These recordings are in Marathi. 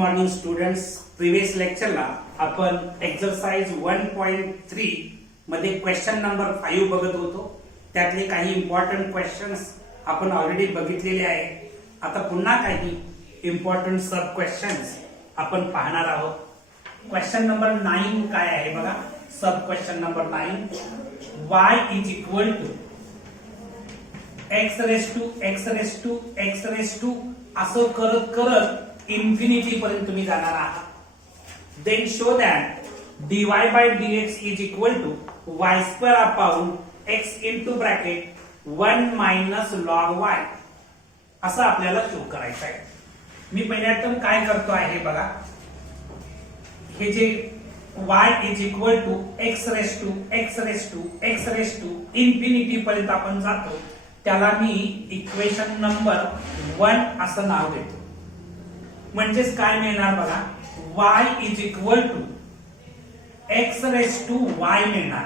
Morning students. प्रिव्हियस लेक्चरला आपण एक्सरसाइज 1.3 मध्ये क्वेश्चन नंबर 5 बघत होतो. त्यातले काही इम्पॉर्टंट क्वेश्चन्स आपण ऑलरेडी बघितलेले आहे. आता पुन्हा काही इम्पॉर्टंट सब क्वेश्चन्स आपण पाहणार आहोत. क्वेश्चन नंबर 9 काय आहे बघा. Sub question number 9, y is equal to x raise to x raise to x raise to असं करत करत इन्फिनिटी पर्यंत तुम्ही जाणार आहात. Then show that dy bye dx is equal to y square upon x into bracket 1 minus log y असं आपल्याला शो करायचं आहे. मी पहिल्यांदा काय करतो आहे बघा. हे जे y is equal to x raise to x raise to x raise to infinity पर्यंत आपण जातो, त्याला मी इक्वेशन नंबर 1 असं नाव देतो. म्हणजेच काय मिळणार बघा. y is equal to x raise to y मिळणार.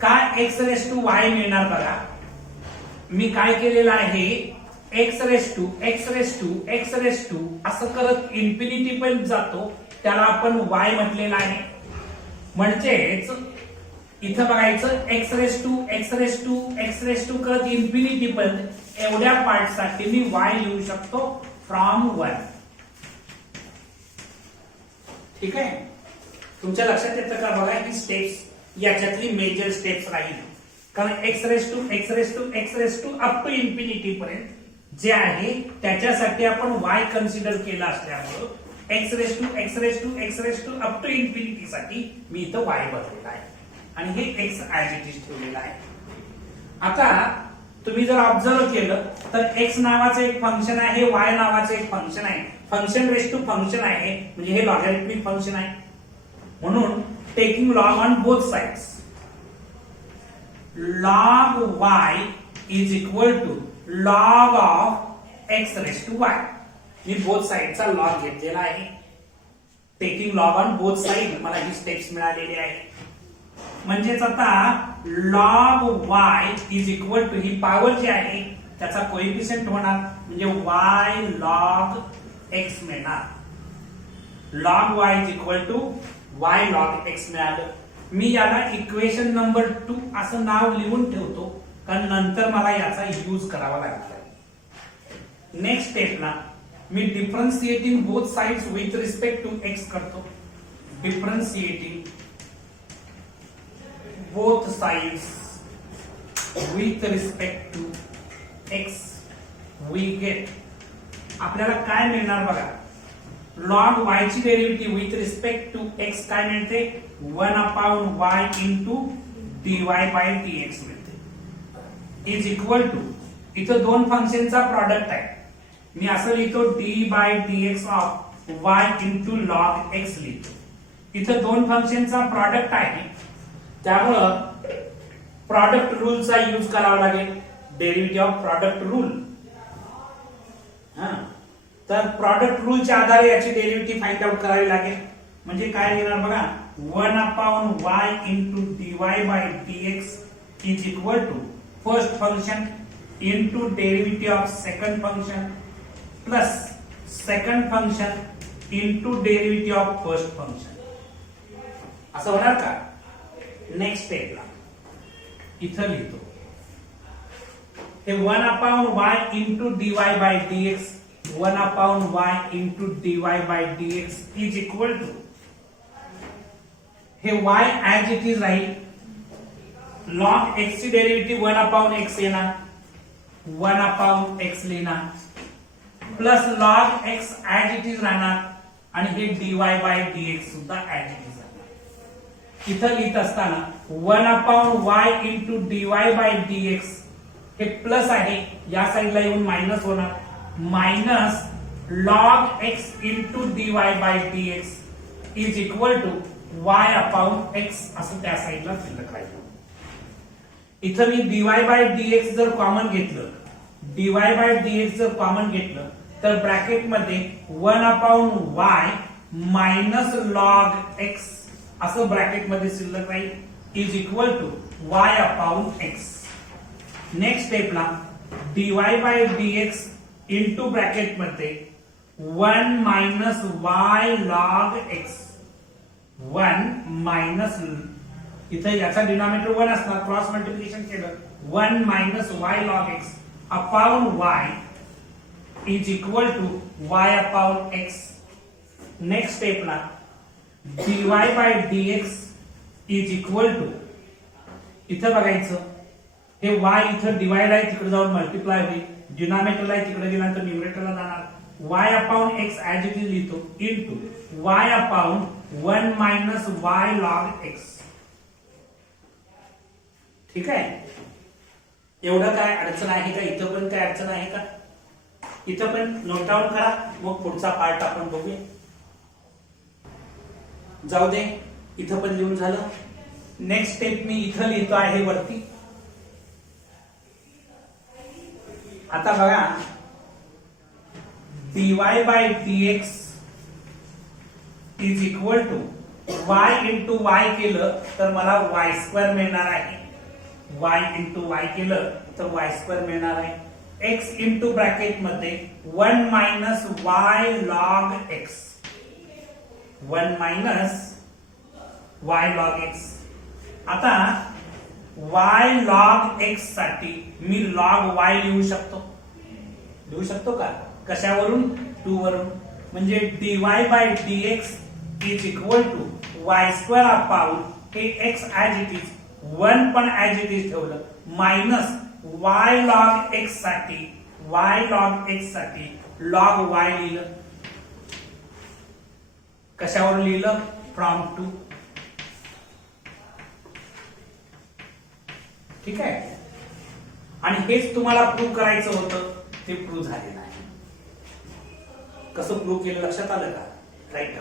काय x रेस टू y मिळणार बघा. मी काय केलेलं आहे, x raise to x raise to x raise to असं करत इन्फिनिटी पर्यंत जातो, त्याला आपण y म्हटलेलं आहे. म्हणजेच इथं बघायचं x raise to x raise to x raise to करत इन्फिनिटी पर्यंत एवढ्या पार्ट साठी मी y लिहू शकतो फ्रॉम 1. ठीक आहे. तुमच्या लक्षात येतं का बघा. ही स्टेप्स याच्यातली मेजर स्टेप्स राहील. कारण x raise to x raise to x raise to up to infinity पर्यंत जे आहे त्याच्यासाठी आपण y कन्सिडर केला असल्यामुळे x raise to x raise to x raise to up to infinity साठी मी इथं y बदललेला आहे आणि हे x ऍज इट इज ठेवलेला आहे. आता तुम्ही जर ऑब्झर्व केलं तर x नावाचं एक फंक्शन आहे, y नावाचं एक फंक्शन आहे. फंक्शन रेस टू फंक्शन आहे म्हणजे हे लॉगॅरिथमिक फंक्शन आहे. म्हणून taking log on both sides, log y is equal to log of x raise to y. मी बोथ साइडचा लॉग घेतलेला आहे. Taking log on both side मला ही स्टेप्स मिळालेली आहे. म्हणजेच आता log y is equal to ही पॉवर जी आहे त्याचा कोएफिशिएंट होणार म्हणजे y log x मिळणार. log y is equal to y log x मिळालं. मी याला इक्वेशन नंबर 2 असं नाव लिहून ठेवतो कारण नंतर मला याचा यूज करावा लागेल. नेक्स्ट स्टेपला मी differentiating both sides with respect to x करतो. Differentiating both sides with respect to x we get आपल्याला काय मिळणार बघा. log y ची derivative with respect to x काय मिळते 1 upon y into dy bye dx मिळते इज इक्वल टू इथं दोन फंक्शनचा प्रॉडक्ट आहे. मी असं लिहितो d by dx of y into log x लिहितो. इथं दोन फंक्शनचा प्रॉडक्ट आहे त्यामुळं प्रॉडक्ट रूलचा यूज करावा लागेल. Derivative of product rule. तर प्रॉडक्ट रूलच्या आधारे याची डेरिव्हेटिव्ह फाइंड आउट करावी लागेल. म्हणजे काय येणार बघा 1 upon y into dy bye dx is equal to first function into derivative of second function plus second function into derivative of first function. असं होणार का. नेक्स्ट स्टेपला इथं लिहितो हे 1 upon y into dy bye dx 1 upon y into dy bye dx is equal to हे y ऍज इट इज राहील. log x ची डेरिव्हेटिव्ह 1 अपॉन x येणार 1 अपॉन x लिहिणार plus log x as it is राहणार आणि हे dy बाय dx सुद्धा ऍज इट इज. इथं लिहित असताना 1 upon y into dy bye dx हे प्लस आहे या साईडला येऊन मायनस होणार minus log x into dy bye dx is equal to y upon x असं त्या साईडला शिल्लक राहील. इथं मी dy बाय dx जर कॉमन घेतलं dy बाय dx जर कॉमन घेतलं तर ब्रॅकेट मध्ये 1 upon y minus log x असं ब्रॅकेट मध्ये शिल्लक राहील is equal to y upon x. Next स्टेपला dy bye dx into bracket मध्ये 1 minus y log x. 1 minus, इथे याचा डिनॉमिनेटर 1 असणार, क्रॉस मल्टिप्लिकेशन केलं, 1 minus y log x upon y is equal to y upon x. Next स्टेपला dy bye dx is equal to, इथं बघायचं हे y इथं डिवाइड आहे, तिकडे जाऊन मल्टिप्लाय होईल, डिनॉमिनेटरला आहे तिकडे गेल्यानंतर न्यूमरेटरला जाणार, y upon x as it is लिहितो into y upon 1 minus y log x. ठीक आहे, एवढं काय अडचण आहे का? इथं पण काय अडचण आहे का? इथं पण नोट डाऊन करा, मग पुढचा पार्ट आपण बघूया. जाऊ दे, इथं पण लिहून झालं. नेक्स्ट स्टेप मी इथं लिहितो आहे वरती. आता बघा, dy bye dx is equal to y into y केलं तर मला y² मिळणार आहे. y इंटू y केलं तर y² मिळणार आहे. x इंटू ब्रॅकेट मध्ये 1 minus y log x. 1 minus y log x. आता y log x साठी मी log y लिहू शकतो का? कशावरून? 2 वरून. म्हणजे dy bye dx is equal to y² upon हे x ऍज इट इज, 1 पण ऍज इट इज ठेवलं, मायनस y log x साठी log y लिहिलं. कशावरून लिहिलं? फ्रॉम 2. ठीक आहे, आणि हेच तुम्हाला प्रूव्ह करायचं होतं, ते प्रूव्ह झालेलं आहे. कसं प्रूव्ह केलं लक्षात आलं का? राईट.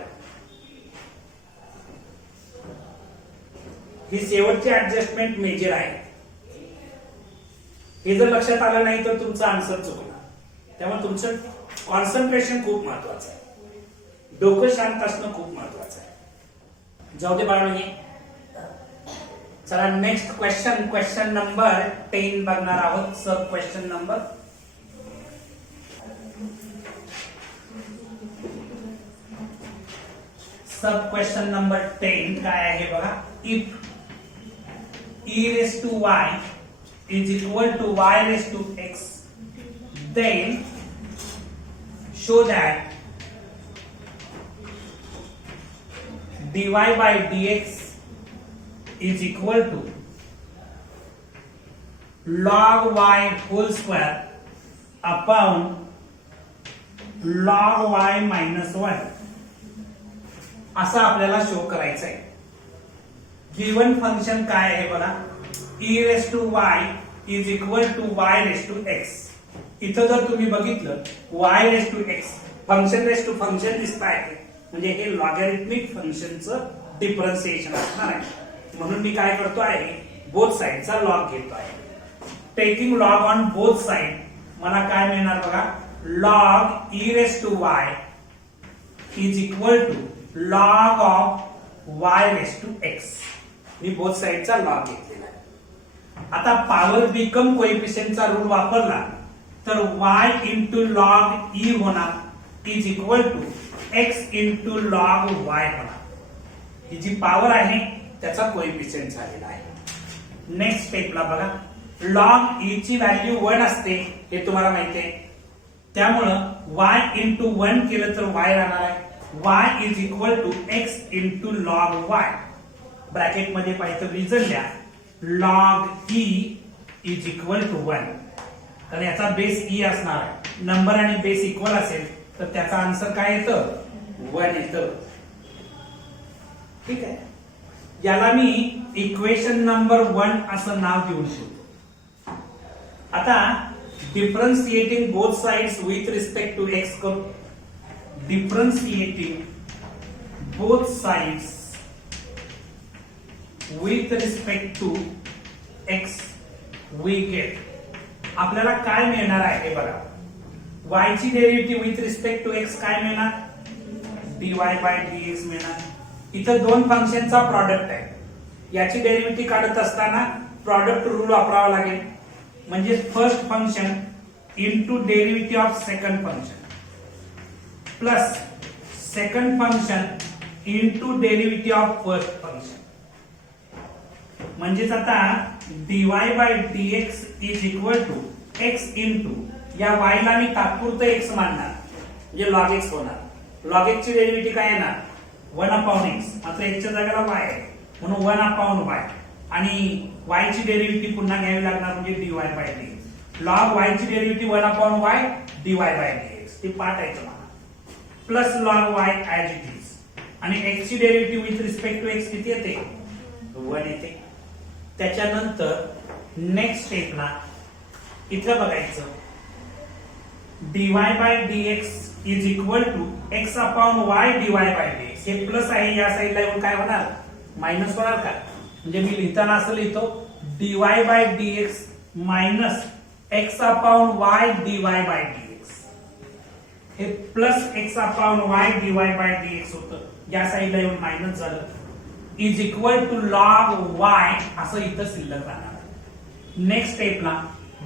ही शेवटची ऍडजस्टमेंट मेजर आहे. हे जर लक्षात आलं नाही तर तुमचा आन्सर चुकला. त्यामुळे तुमचं कॉन्सन्ट्रेशन खूप महत्वाचं आहे, डोकं शांत असणं खूप महत्वाचं आहे. जाऊ दे बाळांनो, चला नेक्स्ट क्वेश्चन नंबर 10 बघणार आहोत. सब क्वेश्चन नंबर सब क्वेश्चन नंबर 10 काय आहे बघा. If e raised to y is equal to y raised to x, then show that dy by dx is equal to log y whole square upon log y minus 1. असं आपल्याला शो करायचं आहे. गिवन फंक्शन काय आहे बघा, e raised to y is equal to y raised to x. इथं जर तुम्ही बघितलं y raised to x, function raised to function दिसत आहे, म्हणजे हे लॉगॅरिथमिक फंक्शनचं डिफरन्सिएशन असणार आहे. म्हणून मी काय करतो आहे, बोथ साइडचा लॉग घेतो आहे. Taking log on both side मला काय मिळणार बघा, log e raised to y is equal to log of y raised to x. मी बोथ साइडचा लॉग घेतलेला आहे. आता पॉवर बिकम कोएफिशिएंटचा रूल वापरला तर y इंटू लॉग e होणार is equal to x into log y होणार. ही जी पॉवर आहे त्याचा कोएफिशिएंट झालेला आहे. नेक्स्ट स्टेपला बघा, लॉग e ची व्हॅल्यू 1 असते हे तुम्हाला माहिती आहे. त्यामुळं y इंटू 1 केलं तर y राहणार आहे. y is equal to x into log y. Bracket मध्ये पाहिजे रिझन द्या, log e is equal to 1. तर याचा बेस e असणार आहे. नंबर आणि बेस इक्वल असेल तर त्याचा आन्सर काय येतं, 1 येतं. ठीक आहे, याला मी इक्वेशन नंबर 1 असं नाव देऊन शकतो. आता differentiating both sides with respect to x करू. Differentiating both sides with respect to x we get, आपल्याला काय मिळणार आहे बघा, y ची derivative with respect to x काय मिळणार, dy बाय dx मिळणार. इथं दोन फंक्शनचा प्रॉडक्ट आहे, याची डेरिव्हेटिव्ह काढत असताना प्रॉडक्ट रूल वापरावा लागेल. म्हणजे first function into derivative of second function. Plus second function into derivative of first function. म्हणजेच आता dy bye dx is equal to x into या y ला मी तात्पुरतं x मानणार म्हणजे log x होणार. log x ची डेरिव्हेटिव्ह काय येणार 1/x. मात्र x च्या जागेला y आहे म्हणून 1/y आणि y ची डेरिव्हेटिव्ह पुन्हा घ्यावी लागणार म्हणजे dy bye dx. log y ची derivative 1/y dy bye dx ते पार्ट आहे तुम्हाला. Plus log y as it is आणि x ची derivative with respect to x किती येते 1 येते. त्याच्यानंतर नेक्स्ट स्टेपला इथं बघायचं dy bye dx is equal to x upon y dy bye dx. हे प्लस आहे या साईडला येऊन काय होणार मायनस होणार का. म्हणजे मी लिहिताना असं लिहितो dy bye dx minus x upon y dy bye dx. हे plus x upon y dy bye dx होतं या साईडला येऊन मायनस झालं is equal to log y असं इथं शिल्लक राहणार. नेक्स्ट स्टेपला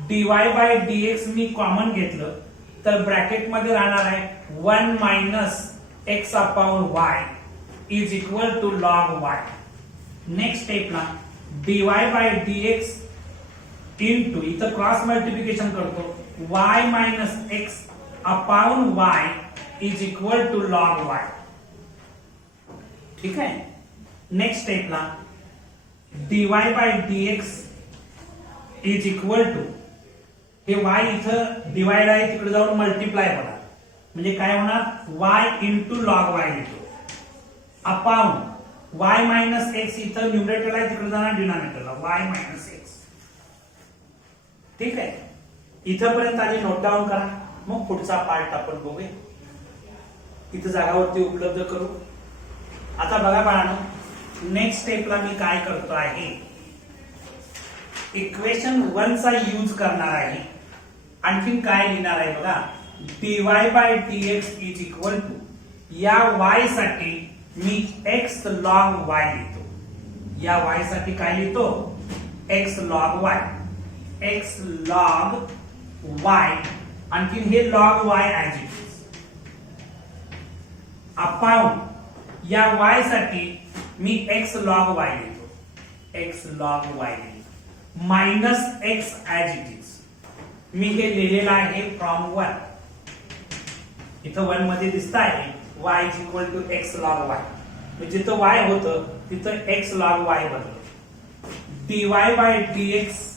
dy बाय dx मी कॉमन घेतलं तर ब्रॅकेट मध्ये राहणार आहे 1 minus x upon y is equal to log y. Next स्टेपला dy बाय dx इंटू इथं क्रॉस मल्टिप्लिकेशन करतो y minus x upon y is equal to log y. ठीक आहे. नेक्स्ट स्टेपला dy bye dx is equal to हे y इथं डिवाइड आहे तिकडे जाऊन मल्टिप्लाय होणार म्हणजे काय होणार y इंटू लॉग y लिहितो अपॉन y मायनस x इथं न्यूमरेटर आहे तिकडे जाणार डिनॉमिनेटरला y मायनस x. ठीक आहे. इथंपर्यंत आधी नोट डाऊन करा मग पुढचा पार्ट आपण बघूया. इथं जागावरती उपलब्ध करू. आता बघा बाळांनो नेक्स्ट स्टेपला मी काय करतो आहे इक्वेशन 1 चा यूज करणार आहे. आणखीन काय लिहिणार आहे बघा dy bye dx is equal to या y साठी मी x log y लिहितो. या y साठी काय लिहितो x log y. x log y आणखीन हे log y as it is upon या y साठी मी x log y लिहितो. x log y minus x as it is me हे लिहिलेलं आहे फ्रॉम 1. इथं 1 मध्ये दिसत आहे y is equal to x log y. जिथं y होतं तिथं x log y बदलतो. dy bye dx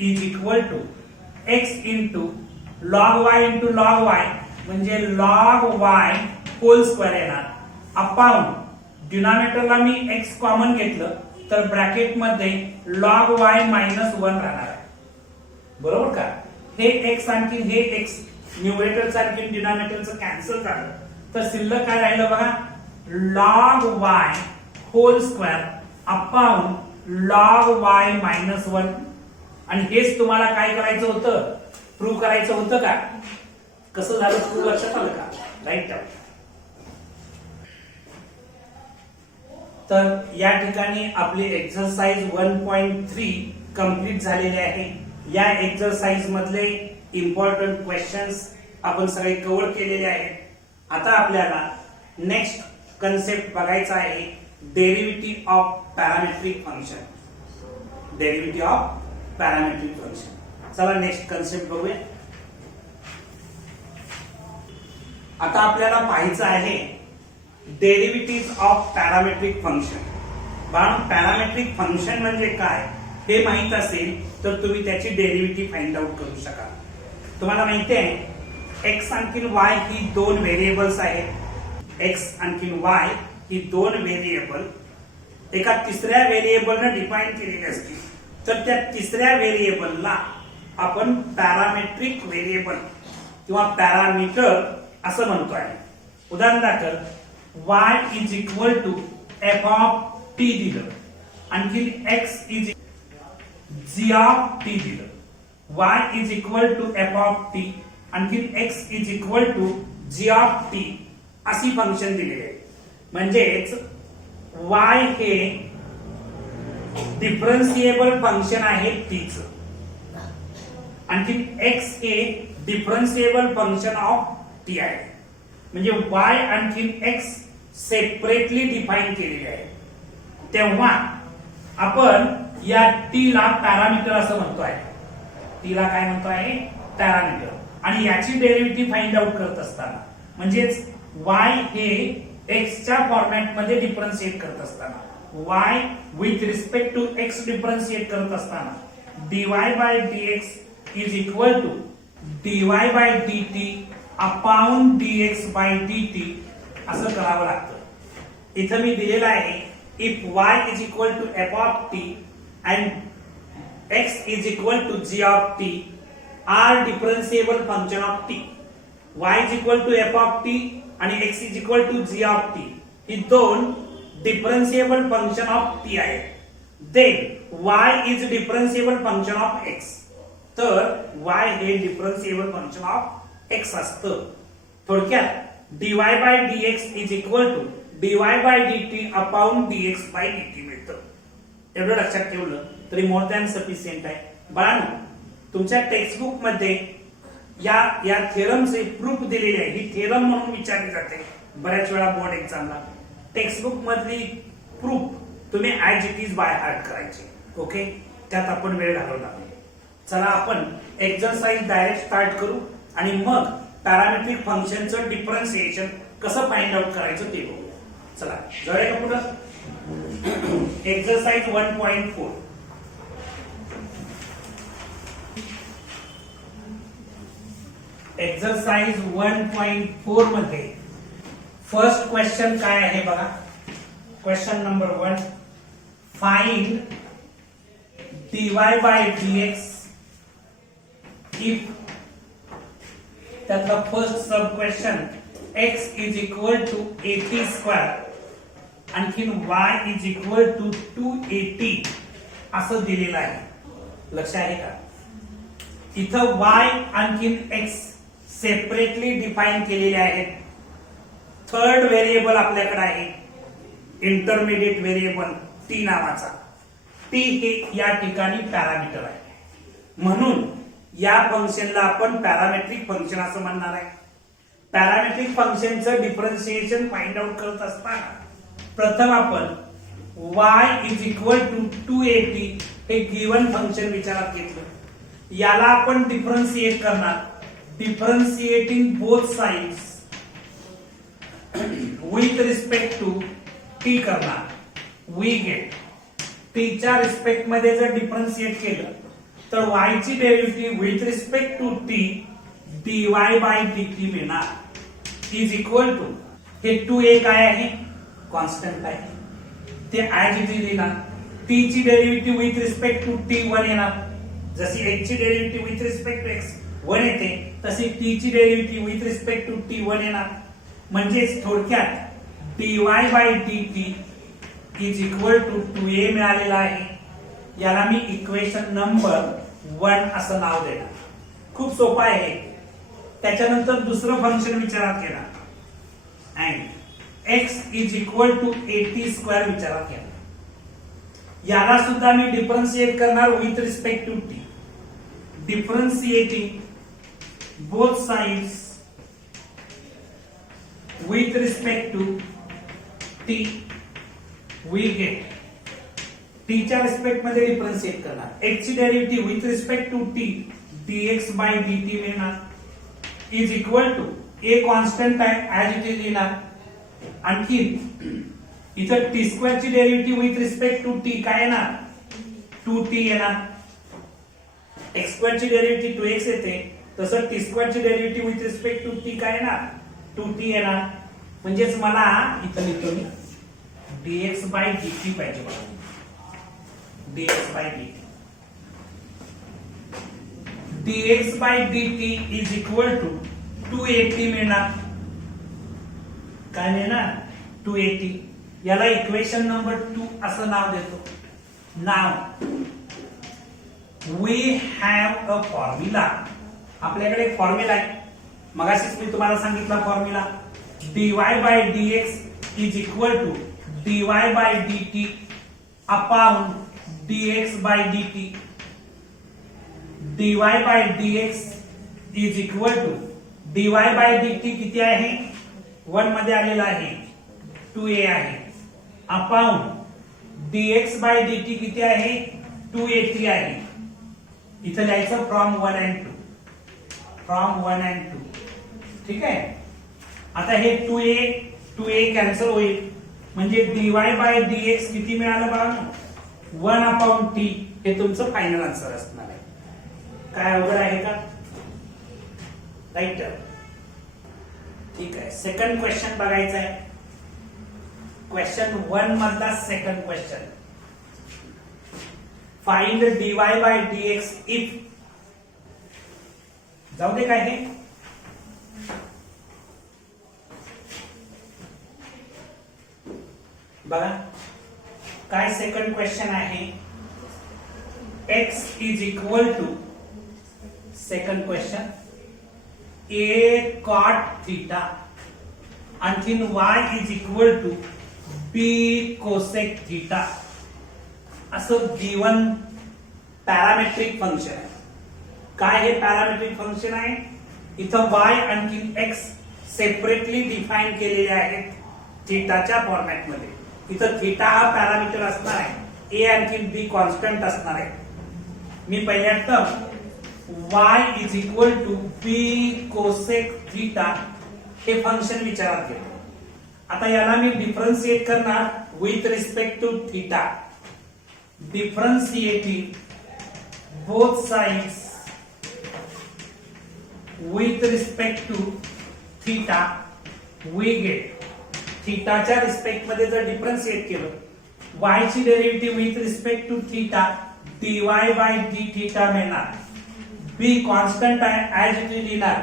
is equal to x into log y into log y म्हणजे log y होल स्क्वेअर येणार अपॉन डिनॉमिनेटरला मी x कॉमन घेतलं तर ब्रॅकेट मध्ये log y मायनस 1 राहणार आहे. बरोबर का. हे x आणखी हे x न्यूमरेटरचं आणखी डिनॉमिनेटरचं कॅन्सल झालं तर शिल्लक काय राहिलं बघा log y whole square upon log y minus 1. आणि हेच तुम्हाला काय करायचं होतं प्रूव्ह करायचं होतं का. कसं झालं प्रूव्ह लक्षात आलं का. राईट. तर या ठिकाणी आपली एक्सरसाइज 1.3 कंप्लीट झालेली आहे. या एक्सरसाइज मधले इम्पॉर्टंट क्वेश्चन्स आपण सगळे कव्हर केलेले आहेत. आता आपल्याला नेक्स्ट कन्सेप्ट बघायचा आहे derivative of parametric function. Derivative of parametric function. चला नेक्स्ट कन्सेप्ट बघूया. आता आपल्याला पाहायचं आहे derivative of parametric function. Parametric function म्हणजे काय हे माहित असेल तर तुम्ही त्याची डेरिव्हेटिव्ह फाइंड आउट करू शकाल. तुम्हाला माहिती आहे x आणखीन y ही दोन व्हेरिएबल्स आहेत. x आणखीन y ही दोन व्हेरिएबल एका तिसऱ्या व्हेरिएबलने डिफाइन केलेली असतील तर त्या तिसऱ्या व्हेरिएबलला आपण पॅरामेट्रिक व्हेरिएबल किंवा पॅरामीटर असं म्हणतो आहे. उदाहरणार्थ y is equal to f of t दिलं आणखीन x is g of t दिलं. y is equal to f of t आणखीन x is equal to g of t अशी फंक्शन दिलेली आहे. म्हणजेच y हे डिफरन्शिएबल फंक्शन आहे t च आणखीन x हे डिफरन्शिएबल फंक्शन ऑफ t आहे. म्हणजे y आणखीन x सेपरेटली डिफाइन केलेले आहे, तेव्हा आपण या t ला पॅरामीटर असं म्हणतोय. t ला काय म्हणतोय? पॅरामीटर. आणि याची डेरिव्हेटिव्ह फाइंड आउट करत असताना म्हणजेच y हे x च्या फॉर्मॅट मध्ये डिफरन्शिएट करत असताना, y with respect to x differentiate करत असताना dy by dx is equal to dy by dt upon dx by dt असं करावं लागतं. इथं मी दिलेलं आहे if y is equal to f of t and x is equal to g of t are differentiable function of t. y is equal to f of t आणि x is equal to g of t ही दोन differentiable function of t आहेत. then y is differentiable function of x. तर y हे differentiable function of x असतं. थोडक्यात dy by dx is equal to dy by dt upon dx by dt मिळतं. एवढं लक्षात ठेवलं तरी मोर दॅन सफिशियंट आहे. बाळांनो, तुमच्या टेक्स्टबुक मध्ये या थेरमचे प्रूफ दिलेले आहे. ही थेरम म्हणून विचारली जाते बऱ्याच वेळा बोर्ड एक्झामला. टेक्स्टबुक मधली प्रूफ तुम्ही as it is by heart करायचे. ओके, त्यात आपण वेळ घालवला. चला आपण एक्सरसाइज डायरेक्ट स्टार्ट करू आणि मग पॅरामेट्रिक फंक्शनचं डिफरन्शिएशन कसं फाइंड आउट करायचं ते बघू. चला जाऊया का पुढे. एक्सरसाइज 1.4. एक्सरसाइज 1.4 मध्ये फर्स्ट क्वेश्चन काय आहे बघा. Question number 1, find dy by dx if त्यातला first sub question x is equal to 80 square आणखीन y is equal to 280 असं दिलेलं आहे. लक्ष आहे का? इथं y आणखीन x सेपरेटली डिफाइन केलेले आहेत. थर्ड व्हेरिएबल आपल्याकडे आहे इंटरमिडिएट व्हेरिएबल t नावाचा. t हे या ठिकाणी पॅरामीटर आहे, म्हणून या फंक्शनला आपण पॅरामेट्रिक फंक्शन असं म्हणणार आहे. पॅरामेट्रिक फंक्शनचं डिफरन्शिएशन फाइंड आउट करत असताना प्रथम आपण y is equal to 280 हे गिवन फंक्शन विचारात घेतलं. याला आपण डिफरन्शिएट करणार. Differentiating both sides with respect to t करणार. वी गेट t च्या रिस्पेक्ट मध्ये जर डिफरन्शिएट केलं तर y ची derivative with respect to t dy by dt मिळणार. इज इक्वल टू हे 2a काय आहे? कॉन्स्टंट आहे, ते ऍज इट इज लिहिणार. t ची derivative with respect to t 1 येणार. जशी x ची derivative with respect to x 1 येते तशी t ची derivative with respect to t 1 येणार. म्हणजेच थोडक्यात dy by dt is equal to 2a मिळालेला आहे. याला मी इक्वेशन नंबर 1 असं नाव देणार. खूप सोपं आहे. त्याच्यानंतर दुसरं फंक्शन विचारात घेणार and x is equal to 80 square विचारात घेणार. याला सुद्धा मी डिफरन्शिएट करणार with respect to t. Differentiating both sides with respect to t we get t च्या रिस्पेक्ट मध्ये डिफरन्शिएट करणार. x ची derivative with respect to t dx by dt मिळणार. Is equal to a constant आहे ऍज इट इज लिहिणार. आणखी इथं t स्क्वेअर ची derivative with respect to t काय येणार? 2t येणार. x स्क्वेअर ची डेरिव्हेटिव्ह 2x येते, तसं t स्क्वेअर ची derivative with respect to t काय येणार? 2t येणार. म्हणजेच मला इथं लिहितो मी dx by dt पाहिजे मला. dx by dt dx by dt is equal to 280 मिळणार. काय मिळणार? 280. याला इक्वेशन नंबर 2 असं नाव देतो. नाव वी हॅव अ फॉर्म्युला. आपल्याकडे एक फॉर्म्युला आहे. मगाशीच मी तुम्हाला सांगितला formula. dy by dx is equal to dy by dt upon dx by dt. dy by dx is equal to dy by dt किती आहे? 1 मध्ये आलेला आहे 2a आहे अपॉन dx बाय dt किती आहे 2a3 आहे. इथं लिहायचं फ्रॉम 1 and 2 ठीक आहे. आता हे 2a कॅन्सल होईल म्हणजे dy बाय dx किती मिळालं बघा 1 अपॉन t. हे तुमचं फायनल आन्सर असणार आहे. काय अवघड आहे का? राईट. ठीक आहे. सेकंड क्वेश्चन बघायचा आहे. क्वेश्चन 1 मधला second question. Find dy bye dx if. जाऊ दे काय हे बघा काय सेकंड क्वेश्चन आहे. x is equal to second question a cot theta आणखीन y is equal to b cosec theta असं गिवन पॅरामेट्रिक फंक्शन आहे. काय हे पॅरामेट्रिक फंक्शन आहे. इथं y आणखीन x सेपरेटली डिफाइन केलेले आहेत थीटाच्या फॉर्मॅट मध्ये. इथं थीटा हा पॅरामीटर असणार आहे, a आणखीन b कॉन्स्टंट असणार आहे. मी पहिल्यांदा y is equal to b cosec theta हे फंक्शन विचारात घेतो. आता याला मी डिफरन्शिएट करणार with respect to theta. Differentiating both sides with respect to theta we get. थीटाच्या रिस्पेक्ट मध्ये जर डिफरन्शिएट केलं y ची derivative with respect to theta dy by d theta मिळणार. b कॉन्स्टंट आहे ऍज इट इज लिहिणार.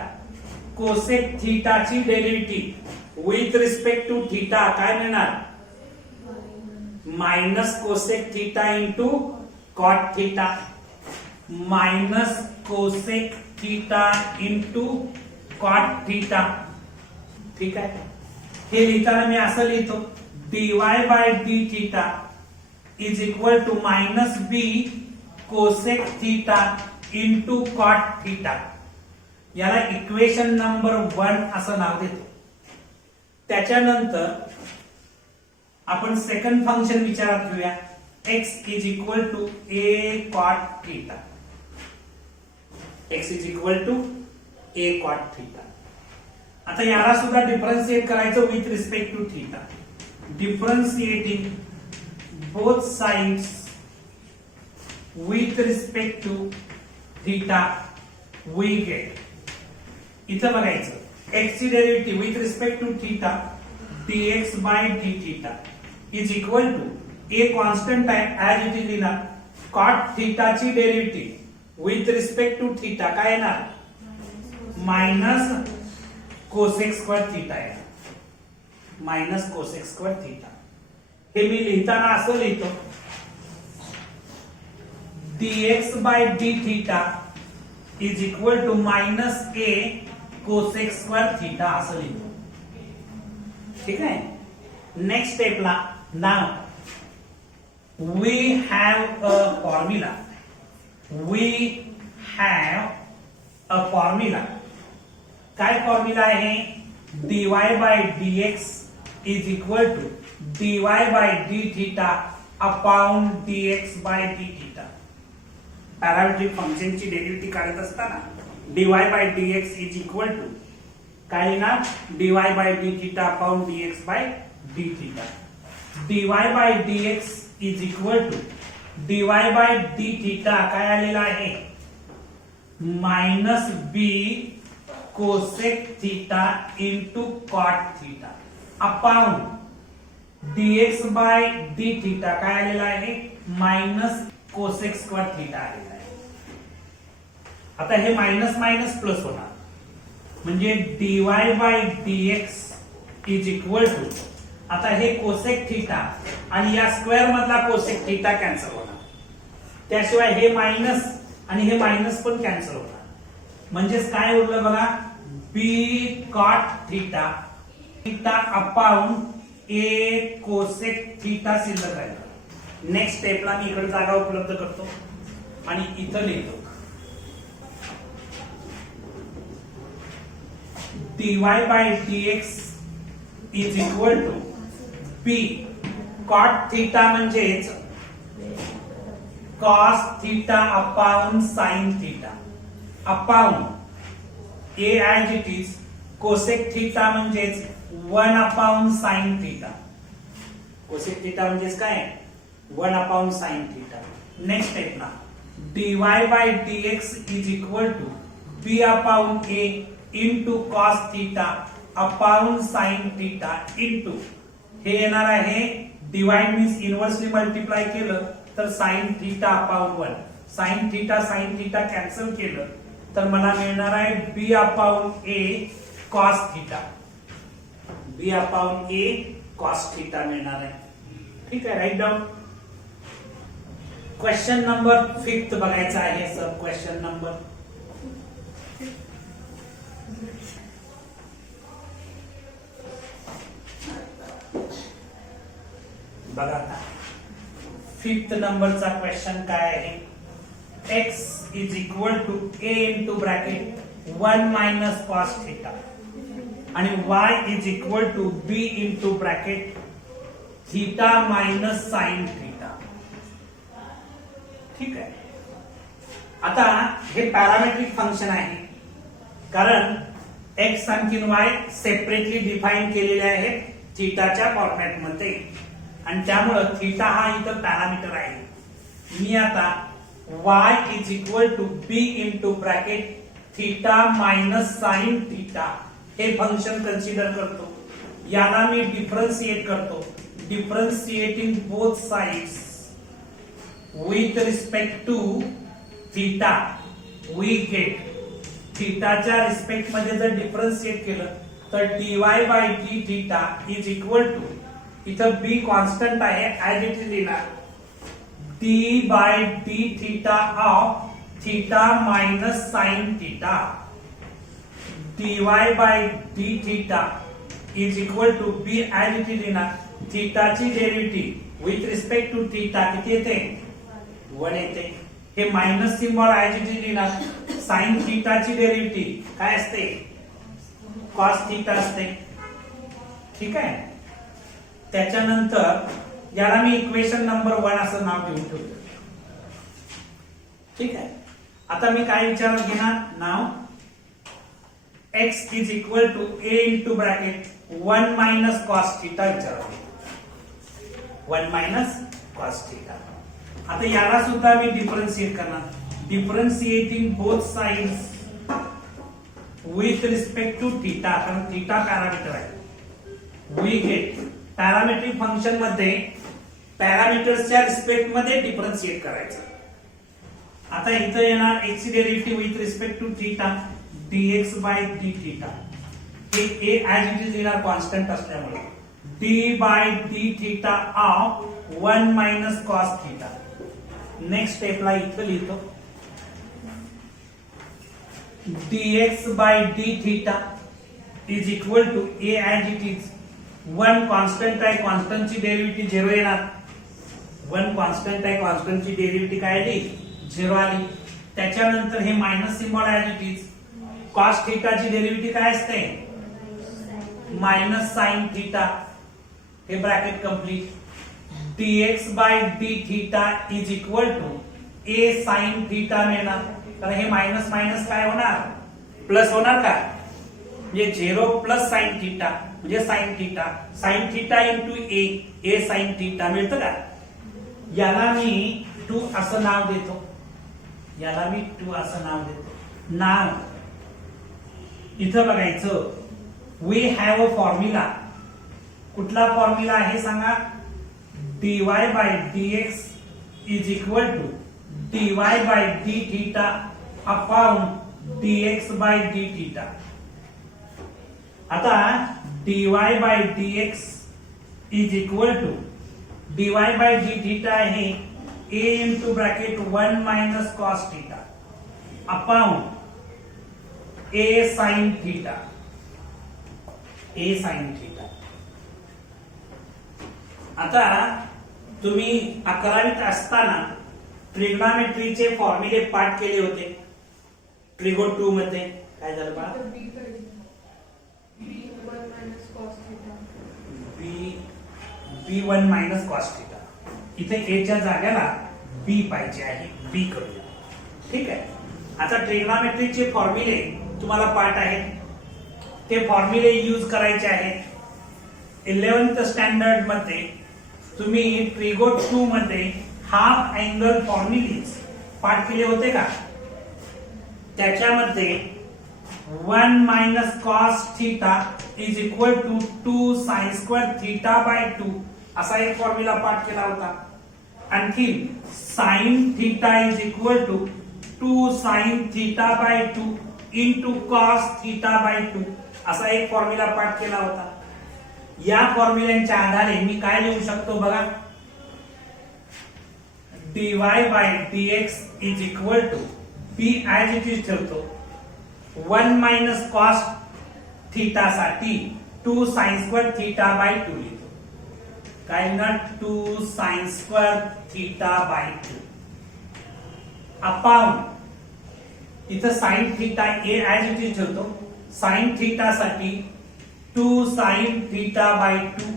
कोसेक थीटाची derivative with respect to theta काय मिळणार minus cosec theta into cot theta minus cosec theta into cot theta. ठीक आहे. हे लिहिताना मी असं लिहितो dy by d theta is equal to minus b cosec theta into cot theta. याला इक्वेशन नंबर 1 असं नाव देतो. त्याच्यानंतर आपण सेकंड फंक्शन विचारात घेऊया. x is equal to a cot theta. x is equal to a cot theta. आता याला सुद्धा डिफरन्शिएट करायचं with respect to theta. Differentiating both sides with respect to theta we get. इथं बघायचं x ची derivative with respect to theta dx by d theta is equal to a constant आहे ऍज इट इज लिहिणार. कॉट थीटाची derivative with respect to theta काय येणार मायनस कोसेक स्क्वेअर थीटा आहे. Minus cosec square theta. हे मी लिहिताना असं लिहितो dx by d theta is equal to minus a cosec square theta असं लिहितो. ठीक आहे. नेक्स्ट स्टेपला now we have a formula. We have a formula. काय फॉर्म्युला आहे dy bye dx is equal to dy by d theta upon dx by d theta. Parametric फंक्शनची डेरिव्हेटिव्ह काढत असताना dy bye dx is equal to काय लिहिणार dy by d theta upon dx by d theta. dy bye dx is equal to dy by d theta काय आलेला आहे minus b cosec theta into cot theta upon dx by d theta काय आलेला आहे मायनस कोसेक स्क्वेअर थीटा आलेला आहे. आता हे मायनस मायनस प्लस होणार म्हणजे dy bye dx is equal to आता हे कोसेक थीटा आणि या स्क्वेअर मधला कोसेक थीटा कॅन्सल होणार. त्याशिवाय हे मायनस आणि हे मायनस पण कॅन्सल होणार. म्हणजेच काय उरलं बघा b cot theta theta upon a cosec theta शिल्लक राहिला. नेक्स्ट स्टेपला मी इकडे जागा उपलब्ध करतो आणि इथं लिहितो dy bye dx is equal to b cot theta म्हणजेच cos theta upon sine theta upon a as it is cosec theta म्हणजेच 1 upon sine theta. Cosec theta म्हणजेच काय 1 अपॉन साइन थिटा. नेक्स्ट स्टेपला dy by dx is equal to b upon a into cos theta upon sin theta into हे येणार आहे डिवाइड मीन्स इनवर्सली मल्टिप्लाय केलं तर sin theta upon 1 sin theta cancel केलं तर मला मिळणार आहे b upon a cos theta b upon a cos theta मिळणार आहे. ठीक आहे, राईट डाऊन. क्वेश्चन नंबर 5 बघायचा आहे. सब क्वेश्चन नंबर बघा आता 5th नंबरचा क्वेश्चन काय आहे. x is equal to a into bracket 1 minus cos theta आणि y is equal to b into bracket theta minus sine theta. ठीक आहे. आता हे पॅरामेट्रिक फंक्शन आहे कारण x आणखी y सेपरेटली डिफाइन केलेले आहेत थीटाच्या फॉर्मॅट मध्ये आणि त्यामुळे थीटा हा इथं पॅरामीटर आहे. मी आता y is equal to b into bracket theta minus sine theta हे फंक्शन कन्सिडर करतो. याला मी डिफरन्शिएट करतो. Differentiating both sides with respect to theta we get थीटाच्या रिस्पेक्ट मध्ये जर डिफरन्शिएट केलं तर dy by d theta is equal to इथं b कॉन्स्टंट आहे ऍज इट इज लिहिणार d by d theta of theta minus sin theta dy by d theta is equal to b as it is लिहिणार थीटाची derivative with respect to theta किती येते 1 येते. हे minus symbol as it is लिहिणार साइन थीटाची डेरिव्हेटिव्ह काय असते कॉस थीटा असते. ठीक आहे. त्याच्यानंतर याला मी इक्वेशन नंबर 1 असं नाव देऊन ठेवतो. ठीक आहे. आता मी काय विचार घेणार नाव x is equal to a into bracket 1 minus cos theta विचारतो. 1 मायनस कॉस थीटा. आता याला सुद्धा मी डिफरन्शिएट करणार. Differentiating both sides with respect to theta कारण थीटा पॅरामीटर आहे. वी गेट पॅरामेट्रिक फंक्शन मध्ये पॅरामीटर्सच्या रिस्पेक्ट मध्ये डिफरन्शिएट करायचं. आता इथं येणार x ची derivative with respect to theta dx by d theta हे a ऍज इट इज येणार कॉन्स्टंट असल्यामुळे d by d theta of 1 minus cos theta. Next स्टेपला इथं लिहितो dx by d theta is equal to a as it is. 1 constant आहे कॉन्स्टंटची डेरिव्हेटिव्ह 0 येणार. 1 कॉन्स्टंट आहे कॉन्स्टंटची डेरिव्हेटिव्ह काय आली 0 आली. त्याच्यानंतर हे minus symbol as it is. Cos थीटाची डेरिव्हेटिव्ह काय असते मायनस साइन थीटा हे bracket complete. dx by d theta is equal to a sin theta मिळणार कारण हे मायनस मायनस काय होणार प्लस होणार का म्हणजे 0 प्लस साइन थीटा म्हणजे sine theta into a sine theta मिळतं का. याला मी 2 असं नाव देतो. नाव इथं बघायचं वी हॅव अ फॉर्म्युला. कुठला फॉर्म्युला आहे सांगा dy by dx is equal to dy by d theta upon dx by d theta. आता dy by dx is equal to dy by d theta आहे a into bracket 1 minus cos theta upon a sin theta. आता तुम्ही 11वीत असताना ट्रिग्नॉमेट्रीचे फॉर्म्युले पाठ केले होते. ट्रिगो 2 मध्ये काय झालं बा b1 मायनस कॉस थिटा. इथे a च्या जागेला b पाहिजे आहे, b करूया. ठीक आहे. आता ट्रिग्नॉमेट्रिकचे फॉर्म्युले तुम्हाला पाठ आहेत, ते फॉर्म्युले यूज करायचे आहेत. 11th स्टँडर्ड मध्ये तुम्ही ट्रिगो 2 मध्ये हाफ अँगल फॉर्म्युलेज पाठ केले होते का? त्याच्यामध्ये 1 minus cos theta is equal to 2 sine square theta by 2 असा एक फॉर्म्युला पाठ केला होता. आणखी sine theta is equal to 2 sine theta by 2 into cos theta by 2 असा एक फॉर्म्युला पाठ केला होता. या फॉर्म्युल्यांच्या आधारे मी काय लिहू शकतो बघा, dy bye dx is equal to p as it is ठेवतो. 1 मायनस कॉस थिटा साठी 2 साइन स्क्वेअर थिटा बाय 2 लिहितो. काय ना 2 sine square theta by 2 upon इथं sine theta a as it is ठेवतो. साइन थिटा साठी 2 sine theta by 2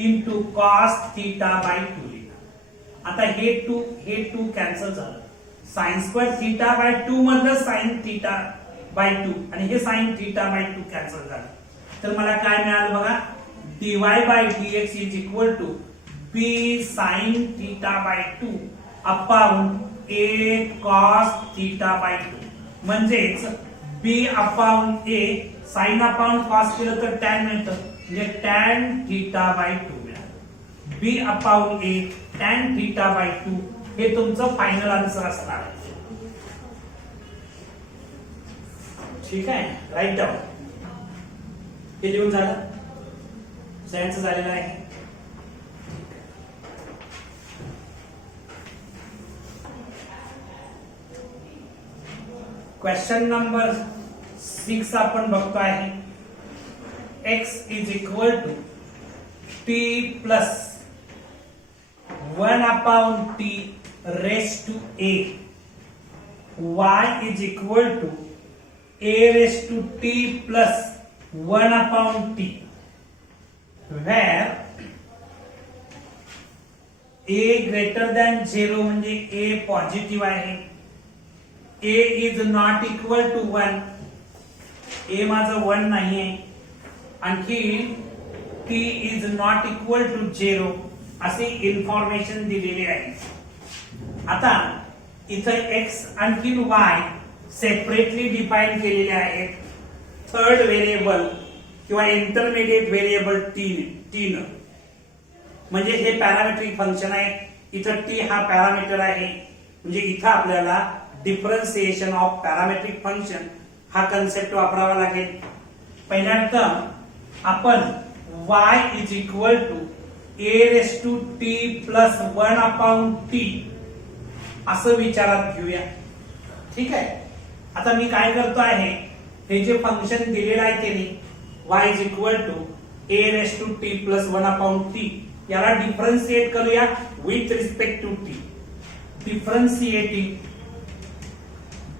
into cos theta by 2 लिहिला. आता हे 2 कॅन्सल झालं. साइन स्क्वेअर थिटा बाय 2 मधलं साइन थिटा बाय 2 आणि हे साइन थिटा बाय 2 कॅन्सल झालं. तर मला काय मिळालं बघा, dy bye dx is equal to b sine theta by 2 upon a cos theta by 2. म्हणजेच b upon a sine upon cos केलं तर टॅन मिळतं, म्हणजे टॅन थिटा बाय 2 मिळालं. b upon a tan theta by 2 हे तुमचं फायनल आन्सर असणार आहे. ठीक आहे, राईट डाऊन. हे लिहून झालं, सगळ्यांचं झालेलं आहे. क्वेश्चन नंबर 6 आपण बघतो आहे. x is equal to t plus 1 upon t raise to a. y is equal to a raise to t plus 1 upon t, where a greater than 0 म्हणजे a पॉझिटिव्ह आहे. a is not equal to 1, a माझं 1 नाहीये. आणखी t is not equal to 0 अशी इन्फॉर्मेशन दिलेली आहे. आता इथं x आणखी y सेपरेटली डिफाइन केलेले आहेत. थर्ड व्हेरिएबल किंवा इंटरमिडिएट व्हेरिएबल t न, म्हणजे हे पॅरामेट्रिक फंक्शन आहे. इथं t हा पॅरामीटर आहे, म्हणजे इथं आपल्याला डिफरन्सिएशन ऑफ पॅरामेट्रिक फंक्शन हा कन्सेप्ट वापरावा लागेल. पहिल्यांदा आपण y is equal to a raise to t plus 1 upon t असं विचारात घेऊया. ठीक आहे. आता मी काय करतो आहे, हे जे फंक्शन दिलेलं आहे त्याने y is equal to a raise to t plus 1 upon t याला डिफरन्शिएट करूया with respect to t. Differentiating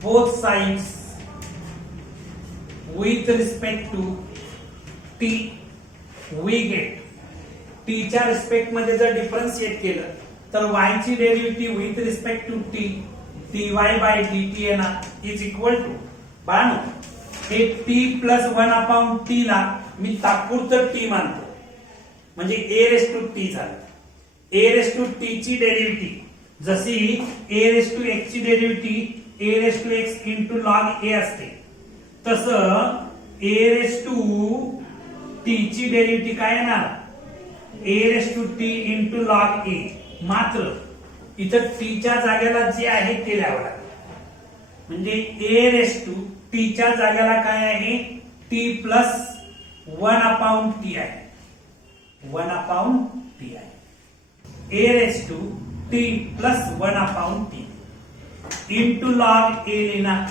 both sides with respect to t we get t च्या रिस्पेक्ट मध्ये जर डिफरन्शिएट केलं तर y ची derivative with respect to t dy by dt येणार इज इक्वल टू बाळांनो हे t प्लस 1 अपॉन t ला मी तात्पुरतं t मानतो, म्हणजे a रेस टू t झालं. a रेस टू t ची डेरिव्हेटिव्ह जशी a रेस टू x ची derivative a raise to x into log a असते, तसं a रेस टू t ची डेरिव्हेटिव्ह काय येणार, a raise to t into log a. मात्र इथं t च्या जागेला जे आहे ते लिहावं लागेल, म्हणजे a रेस टू t च्या जागेला काय आहे, t प्लस 1 अपॉन t आहे, 1 अपॉन t आहे. a raise to t plus 1 upon t into log a लिहिणार,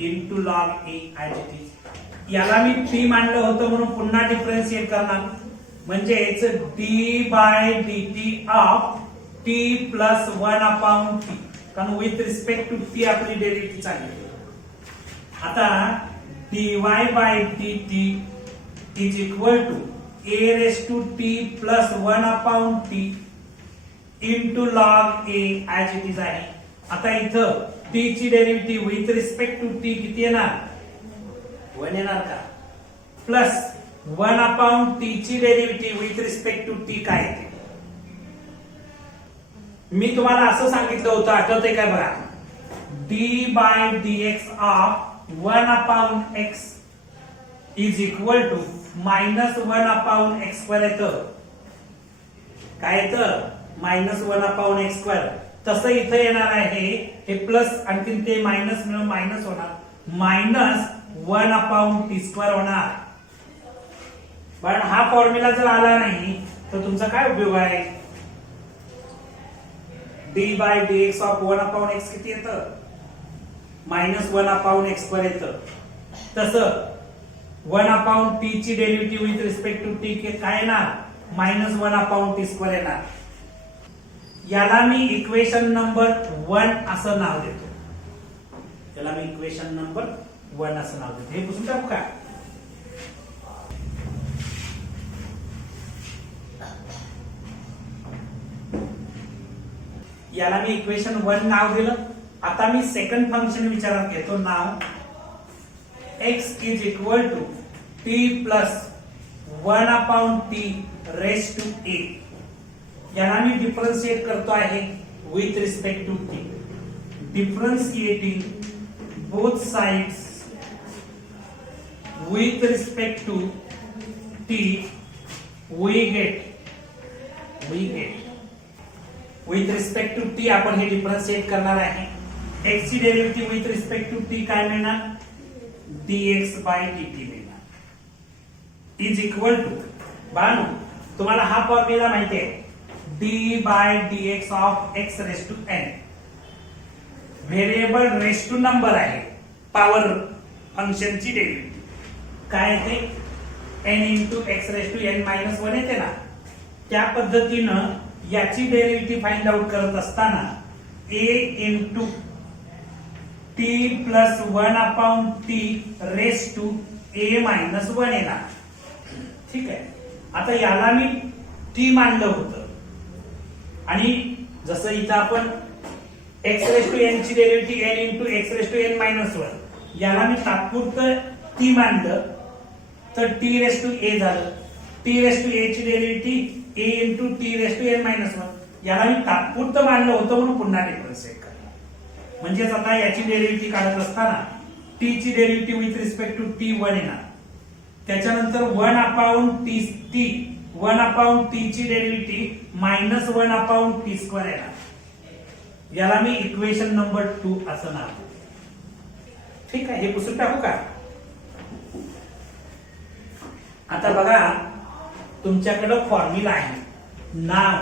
into log a as it is. याला मी t मानलं होतं म्हणून पुन्हा डिफरन्शिएट करणार, म्हणजेच d by dt of t plus 1 upon t, कारण विथ रिस्पेक्ट टू t आपली डेरिव्हेटिव्ह चालली. आता dy by dt is equal to a raise to t plus 1/t into log a as it is आहे. आता इथं टी ची derivative with respect to t किती येणार? 1 येणार का? प्लस 1/t ची derivative with respect to t काय येते? मी तुम्हाला असं सांगितलं होतं, आठवतंय काय बघा? d by dx of 1/x is equal to minus 1/x² येतं. काय येतं? -1/x². तसं इथं येणार आहे हे प्लस आणखीन ते मायनस मिळून मायनस होणार, -1/t² होणार. पण हा फॉर्म्युला जर आला नाही तर तुमचा काय उपयोग आहे? d by dx of 1/x किती येतं? -1/x² येतं. तसं 1/t ची derivative with respect to t काय येणार? -1/t² येणार. याला मी इक्वेशन नंबर 1 असं नाव देतो. याला मी इक्वेशन नंबर 1 असं नाव देतो. हे पुसून टाकू का? याला मी इक्वेशन 1 नाव दिलं. आता मी सेकंड फंक्शन विचारात घेतो. नाव x is equal to t plus 1/t raise to a. याला मी डिफरन्शिएट करतो आहे with respect to t. Differentiating both sides with respect to t we get with respect to t आपण हे डिफरन्शिएट करणार आहे. x ची derivative with respect to t काय मिळणार? dx by dt मिळणार. इज इक्वल टू, बाळांनो तुम्हाला हा फॉर्म्युला माहिती आहे, d by dx of x raised to n. Variable raise to number आहे. पॉवर फंक्शनची डेरिव्हेटिव्ह काय येते? n into x raised to n minus 1 येते ना. त्या पद्धतीनं याची डेरिव्हेटिव्ह फाइंड आउट करत असताना a into t plus 1/t raise to a minus 1 येणार. ठीक आहे. आता याला मी t मानलं होतं आणि जसं इथं आपण x रेस टू n ची derivative n into x raise to n minus 1 याला मी तात्पुरतं t मानलं तर t रेस टू a झालं. t रेस टू a ची derivative a into t raise to n minus 1 याला मी तात्पुरतं मानलं होतं म्हणून पुन्हा डिफरन्शिएट करणार. म्हणजेच आता याची डेरिव्हेटिव्ह काढत असताना t ची derivative with respect to t 1 येणार. त्याच्यानंतर 1/t ची डेरिव्हेटिव्ह -1/t² येणार. याला मी इक्वेशन नंबर 2 असं नाव देतो. ठीक आहे. हे पुसून टाकू का? आता बघा तुमच्याकडे फॉर्म्युला आहे. नाव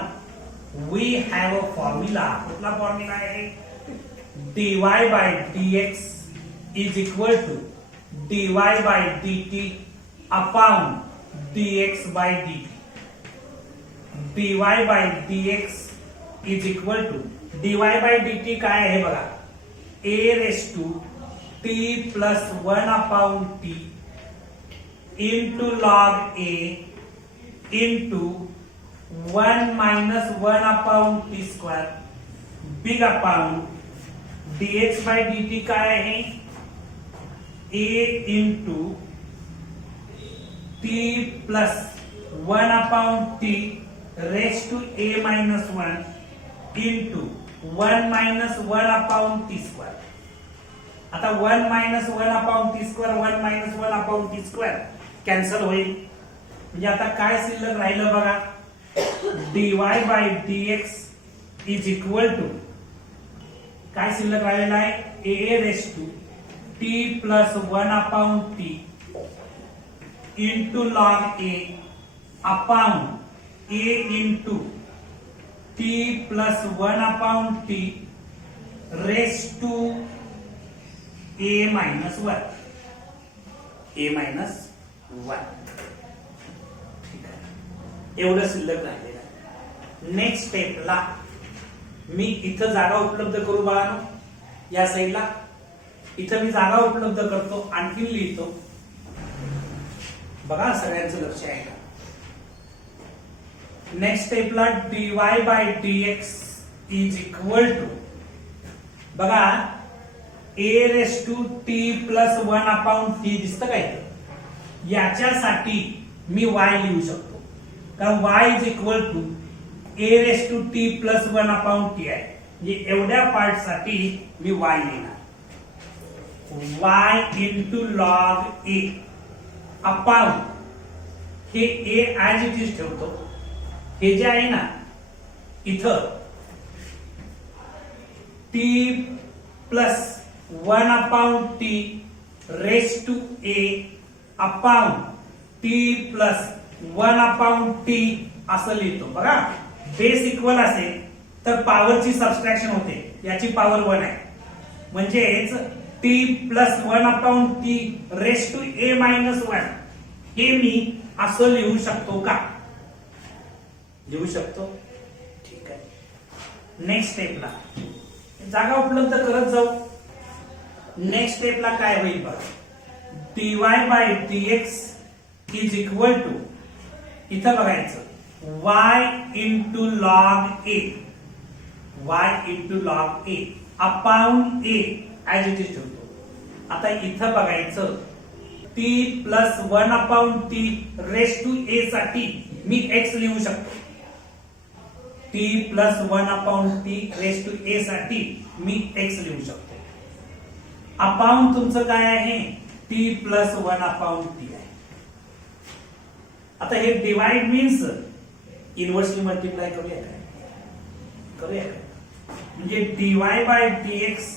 वी हॅव अ फॉर्म्युला. कुठला फॉर्म्युला आहे? dy by dx is equal to dy by dt upon dx by dt. dy by dx is equal to dy by dt काय आहे बघा? a raised to t plus 1/t into log a into 1 minus 1/t² big upon dx by dt काय आहे? a into t plus 1/t raised to a minus 1 into 1 minus 1/t². आता 1 minus 1/t² 1 minus 1/t² cancel होईल. म्हणजे आता काय शिल्लक राहिलं बघा? dy by dx is equal to काय शिल्लक राहिलेला आहे? a raised to t plus 1/t into log a upon a into t plus 1/t raised to a minus 1. a minus 1. ठीक आहे. एवढं शिल्लक राहिलेलं आहे. नेक्स्ट स्टेपला मी इथं जागा उपलब्ध करू बाळांनो. या साईडला इथं मी जागा उपलब्ध करतो. आणखीन लिहितो बघा सगळ्यांचं लक्ष आहे का? नेक्स्ट स्टेपला dy bye dx is equal to बघा a raise to t plus 1 upon t दिसतं काय? याच्यासाठी मी y लिहू शकतो कारण y is equal to a raise to t plus 1 upon t आहे. म्हणजे एवढ्या पार्ट साठी मी y लिहिणार y into log a upon हे a ऍज इट इज ठेवतो. हे जे आहे ना इथं t plus 1 upon t raise to a upon t plus 1 upon t असं लिहितो. बघा बेस इक्वल असेल तर पॉवरची सबट्रॅक्शन होते. याची पॉवर 1 आहे म्हणजेच t plus 1 upon t raise to a minus 1 हे मी असं लिहू शकतो का? लिहू शकतो. ठीक आहे. नेक्स्ट स्टेपला जागा उपलब्ध करत जाऊ. नेक्स्ट स्टेपला काय होईल बघा dy bye dx is equal to इथं बघायचं y into log a y into log a upon a as it is ठेवतो. आता इथं बघायचं t plus 1 upon t raise to a साठी मी x लिहू शकतो. t plus 1 upon t raise to a साठी मी x लिहू शकतो. अपॉन तुमचं काय आहे t प्लस 1 अपॉन t आहे. आता हे डिवाइड मीन्स इनवर्सली मल्टिप्लाय करूया काय? करूया काय? म्हणजे dy bye dx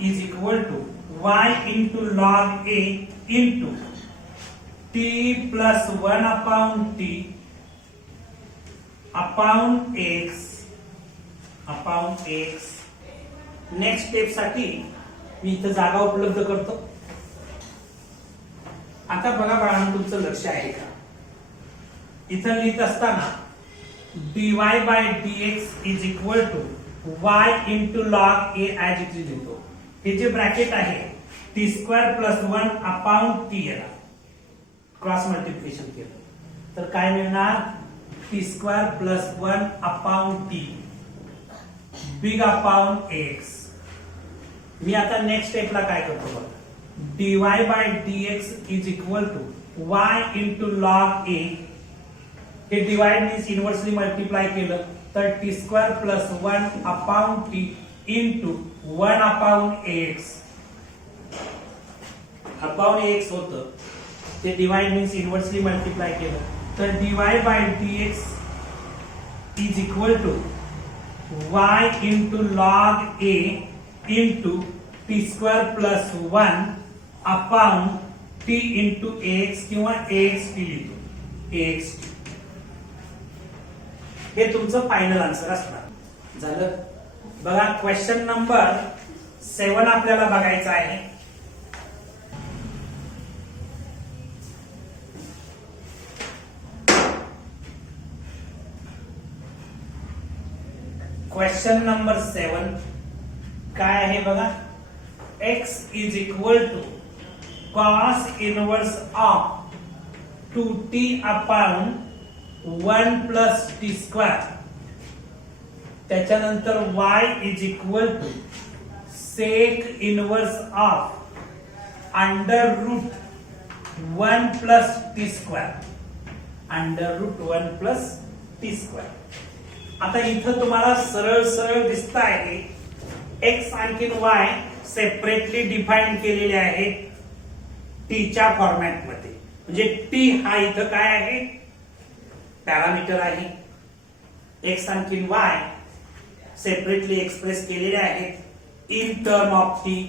is equal to y into log a into t plus 1 upon t upon x upon x. Next step साठी मी इथं जागा उपलब्ध करतो. आता बघा बाळांनो तुमचं लक्ष आहे का? इथं लिहित असताना dy bye dx is equal to y into log a as it is लिहितो. हे जे ब्रॅकेट आहे t square plus 1 upon t येणार. क्रॉस मल्टिप्लिकेशन केलं तर काय मिळणार t square plus 1 upon t big upon x. मी आता नेक्स्ट स्टेपला काय करतो बघा dy bye dx is equal to y into log a. हे डिवाइड मीन्स इनवर्सली मल्टिप्लाय केलं तर t square plus 1 upon t into 1 upon x upon x होतं. ते डिवाइड मीन्स इनवर्सली मल्टिप्लाय केलं तर dy bye dx is equal to y into log a into t square plus 1 upon t into x किंवा ax t लिहितो. ax t हे तुमचं फायनल आन्सर असणार. झालं. बघा क्वेश्चन नंबर 7 आपल्याला बघायचा आहे. क्वेश्चन नंबर 7 काय आहे बघा x is equal to cos inverse of 2t upon 1 plus t square. त्याच्यानंतर y is equal to sec inverse of under root 1 plus t square. Under root 1 plus t square. आता इथं तुम्हाला सरळ सरळ दिसत आहे x आणखी y सेपरेटली डिफाइन केलेले आहेत टीच्या फॉर्मॅट मध्ये. म्हणजे टी हा इथं काय आहे पॅरामीटर आहे. x आणखी y सेपरेटली एक्सप्रेस केलेले आहेत इन टर्म ऑफ टी.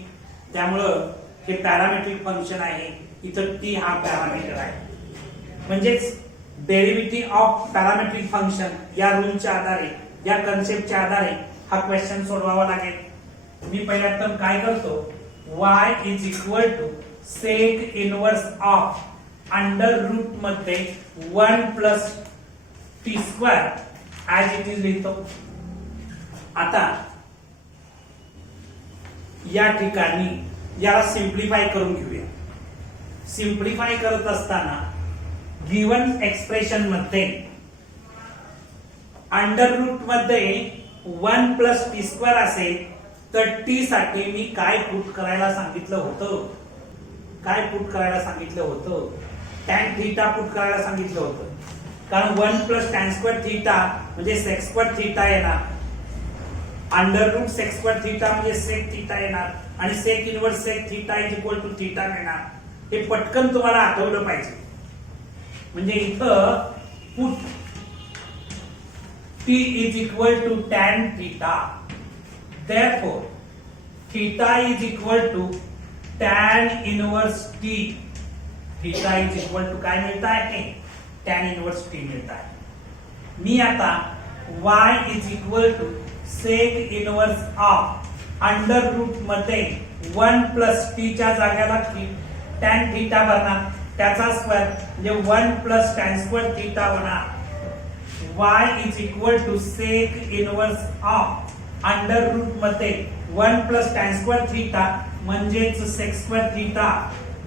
त्यामुळं हे पॅरामेट्रिक फंक्शन आहे. इथं टी हा पॅरामीटर आहे. म्हणजेच डेरिव्हेटिव्ह ऑफ पॅरामेट्रिक फंक्शन या रूलच्या आधारे या कन्सेप्टच्या आधारे हा क्वेश्चन सोडवावा लागेल. मी पहिल्या टर्म काय करतो y is equal to sec inverse of under root मध्ये 1 plus t square as it is लिहितो. आता या ठिकाणी याला सिंप्लिफाय करून घेऊया. सिंप्लिफाय करत असताना गिवन एक्सप्रेशन मध्ये अंडर रूट मध्ये 1 प्लस टी स्क्वेअर असेल तर टी साठी मी काय पुट करायला सांगितलं होतं? काय पुट करायला सांगितलं होतं? टॅन थीटा पुट करायला सांगितलं होतं. कारण 1 प्लस टॅन स्क्वेअर थीटा म्हणजे सेक स्क्वेअर थीटा येणार. Under root sec square theta म्हणजे सेक थीटा येणार आणि sec inverse sec theta is equal to theta मिळणार. हे पटकन तुम्हाला आठवलं पाहिजे. म्हणजे इथं put T is equal to tan theta. Therefore, theta is equal to tan inverse T. Theta is equal to काय मिळत आहे? tan inverse T मिळत आहे. मी आता y is equal to sec inverse of under root मध्ये 1 प्लस टी च्या जागेला tan theta बनणार. त्याचा स्क्वेअर म्हणजे 1 प्लस tan स्क्वेअर थीटा होणार. y is equal to sec inverse of under root मध्ये 1 प्लस tan स्क्वेअर थीटा म्हणजेच sec स्क्वेअर थीटा.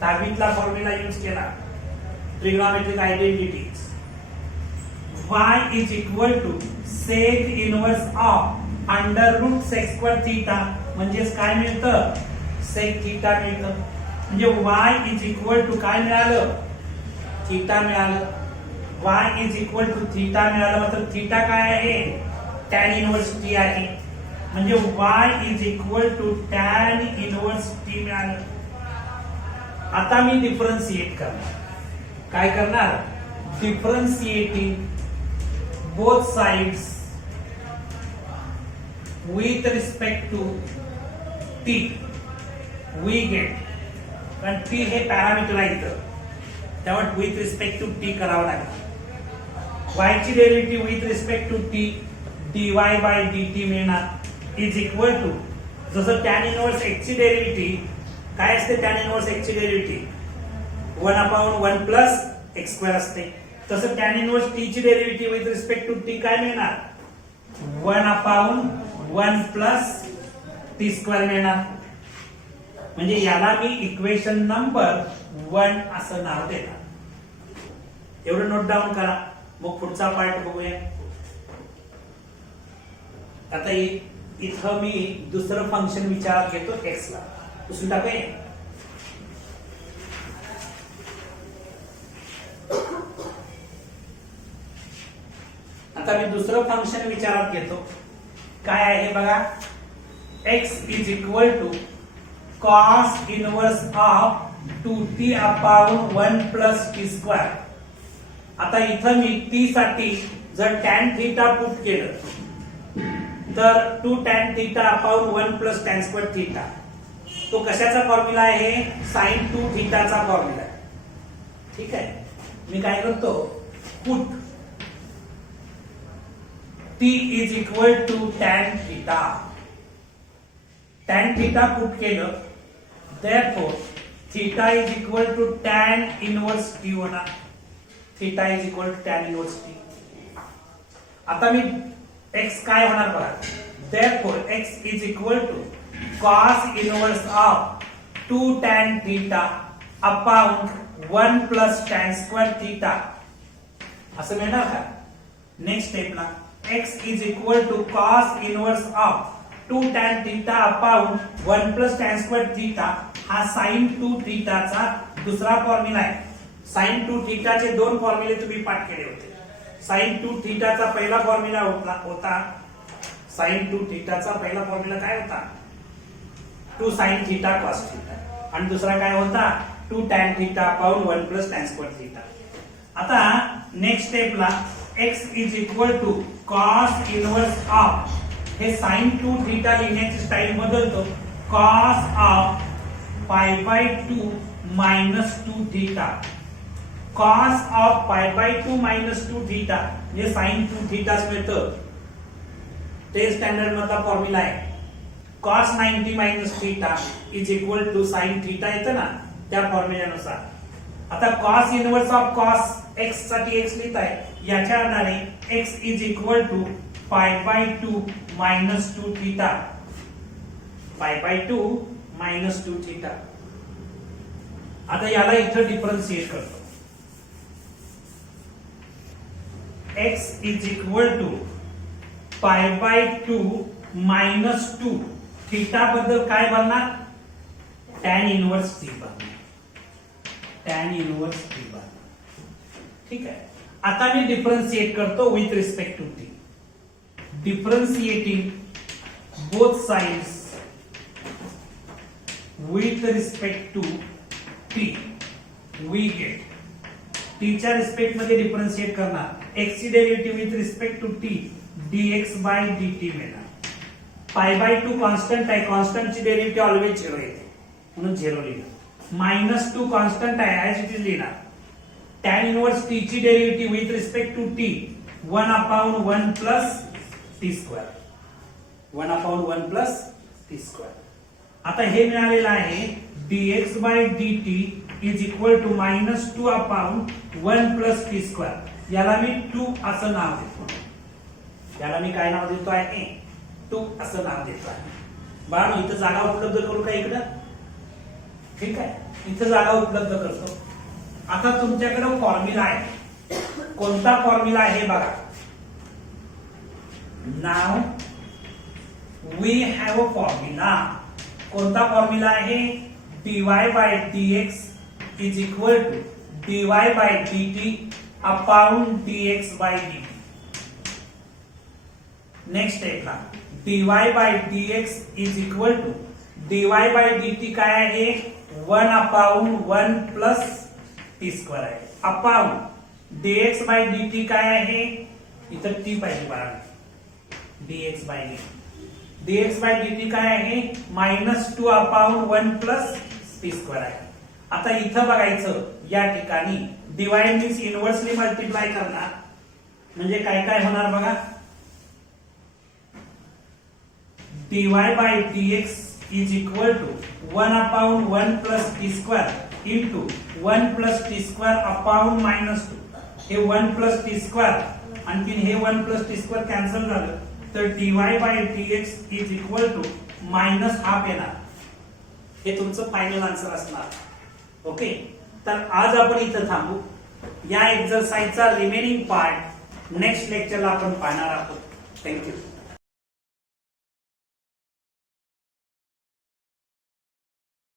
दहावीतला फॉर्म्युला यूज केला. Trigonometric identities. y is equal to sec inverse of under root sec square theta म्हणजेच काय मिळतं? sec थीटा मिळतं. म्हणजे y is equal to काय मिळालं? थीटा मिळालं. y is equal to theta मिळालं. मतलब थीटा काय आहे? tan इनवर्स t आहे. म्हणजे y is equal to tan inverse t मिळालं. आता मी डिफरन्शिएट करणार. काय करणार? Differentiating both sides with respect to t. we get कारण t हे पॅरामीटर आहे इथं, त्यामुळे विथ रिस्पेक्ट टू t करावं लागेल. y ची derivative with respect to t dy by dt मिळणार इज इक्वल टू जसं tan इनवर्स x ची डेरिव्हेटिव्ह काय असते? tan इनवर्स x ची डेरिव्हेटिव्ह 1/1 प्लस x स्क्वेअर असते. तसं tan इनवर्स t ची derivative with respect to t काय मिळणार? 1/1 प्लस t स्क्वेअर मिळणार. म्हणजे याला मी इक्वेशन नंबर 1 असं नाव देणार. एवढं नोट डाऊन करा. मग पुढचा पार्ट बघूया. आता इथं मी दुसरं फंक्शन विचारात घेतो x ला. पुसून टाकूया. आता मी दुसरं फंक्शन विचारात घेतो. काय आहे बघा? x is equal to cos inverse of 2t upon 1 plus t square. आता इथं मी t साठी जर tan थीटा पुट केलं तर 2 tan theta upon 1 plus tan square theta. तो कशाचा फॉर्म्युला आहे? sin 2 थीटाचा फॉर्म्युला आहे. ठीक आहे. मी काय करतो? Put t is equal to tan theta. tan theta put केलं. Therefore, theta is equal to tan inverse t होणार. Theta is equal to tan inverse t. आता मी x काय होणार बघा? Therefore, x is equal to cos inverse of 2 tan theta upon 1 plus tan square theta. असं मिळणार का? नेक्स्ट स्टेपला x is equal to cos inverse of 2 tan theta upon 1 plus tan square theta हा sin 2 थीटाचा दुसरा फॉर्म्युला आहे. sin 2 थीटाचे दोन फॉर्म्युले तुम्ही पाठ केले होते. sin 2 थीटाचा पहिला फॉर्म्युला होता sin 2 थीटाचा पहिला फॉर्म्युला काय होता? 2 sin थीटा cos थीटा. आणि दुसरा काय होता? 2 tan theta upon 1 plus tan square theta. आता नेक्स्ट स्टेपला x is equal to cos inverse of हे sin 2 थीटा लिहिण्याची स्टाईल बदलतो. cos of pi by 2 minus 2 theta. cos of pi by 2 minus 2 theta म्हणजे sin 2 थीटाच मिळतं. ते स्टँडर्ड मधला फॉर्म्युला आहे. cos 90 minus theta is equal to sin theta येतं ना, त्या फॉर्म्युल्यानुसार. आता cos inverse of cos x साठी x लिहित आहे. याच्या आधारे x is equal to pi by 2 minus 2 theta. Pi by 2 minus 2 theta. आता याला इथं डिफरन्शिएट करतो. x is equal to pi by 2 minus 2 theta बद्दल काय बनणार tan इनवर्स t बनणार tan इनवर्स t बनणार ठीक आहे आता मी डिफरन्शिएट करतो with respect to t differentiating both sides with respect to t we get t च्या रिस्पेक्ट मध्ये डिफरन्शिएट करणार x ची derivative with respect to t dx by dt मिळणार पाय बाय 2 कॉन्स्टंट आहे कॉन्स्टंट ची डेरिव्हेटिव्ह ऑलवेज 0 येते म्हणून 0 लिहिणार मायनस 2 कॉन्स्टंट आहे ऍज इट इज लिहिणार tan इनवर्स t ची derivative with respect to t 1 upon 1 plus t square 1 upon 1 plus t square आता हे मिळालेलं आहे dx by dt is equal to minus 2 upon 1 plus t square याला मी 2 असं नाव देतो याला मी काय नाव देतो आहे 2 असं नाव देतो आहे बाळा इथं जागा उपलब्ध करू का इकडं ठीक आहे इथं जागा उपलब्ध करतो आता तुमच्याकडे फॉर्म्युला आहे कोणता फॉर्म्युला आहे बघा नाव वी हॅव अ फॉर्म्युला कोणता फॉर्म्युला आहे dy by dx is equal to dy by dt upon dx by dt next स्टेपला dy by dx is equal to dy by dt काय आहे 1 upon 1 plus t square आहे upon dx by dt काय आहे इथं t पाहिजे बघा dx by dt dx by dt काय आहे minus 2 upon 1 plus t square आहे आता इथं बघायचं या ठिकाणी डिवाइड मीन्स इनवर्सली मल्टिप्लाय करणार म्हणजे काय काय होणार बघा dy by dx is equal to 1 upon 1 plus t square into 1 plus t square upon minus 2 हे 1 plus t square आणखी हे 1 plus t square कॅन्सल झालं तर dy by dx is equal to minus half येणार हे तुमचं फायनल आन्सर असणार ओके तर आज आपण इथं थांबू या एक्सरसाइजचा रिमेनिंग पार्ट नेक्स्ट लेक्चरला आपण पाहणार आहोत थँक्यू